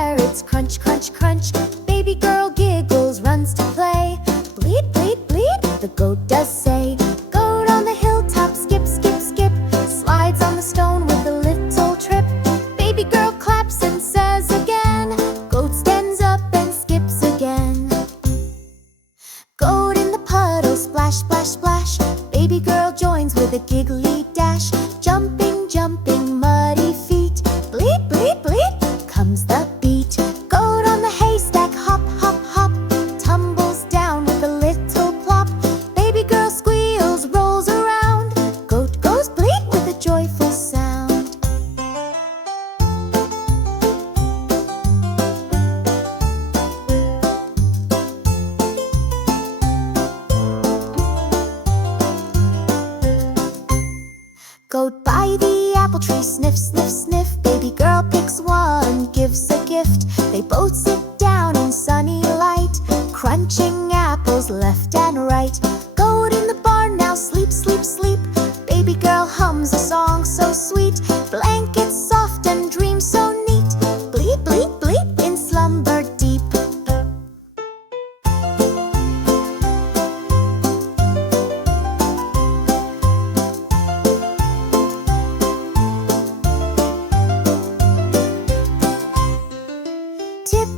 carrots crunch, crunch, crunch. Baby girl giggles, runs to play. Bleat, bleat, bleat, the goat does say. Goat on the hilltop, skip, skip, skip. Slides on the stone with a little trip. Baby girl claps and says again. Goat stands up and skips again. Goat in the puddle, splash, splash, splash. Baby girl joins with a giggly dash. Jumping, jumping, muddy feet. Bleat, bleat, bleat, comes the beat. Goat on the haystack, hop, hop, hop. Tumbles down with a little plop. Baby girl squeals, rolls around. Goat goes bleat with a joyful sound. Goat by the apple tree, sniff, sniff, sniff. Baby girl picks one, gives a gift. They both sit down in sunny light, crunching apples left and right. Goat in the barn now, sleep, sleep, sleep. Baby girl hums a song so sweet. Blankets soft and dreams so neat. Bleat, bleat, bleat, in slumber deep. Tip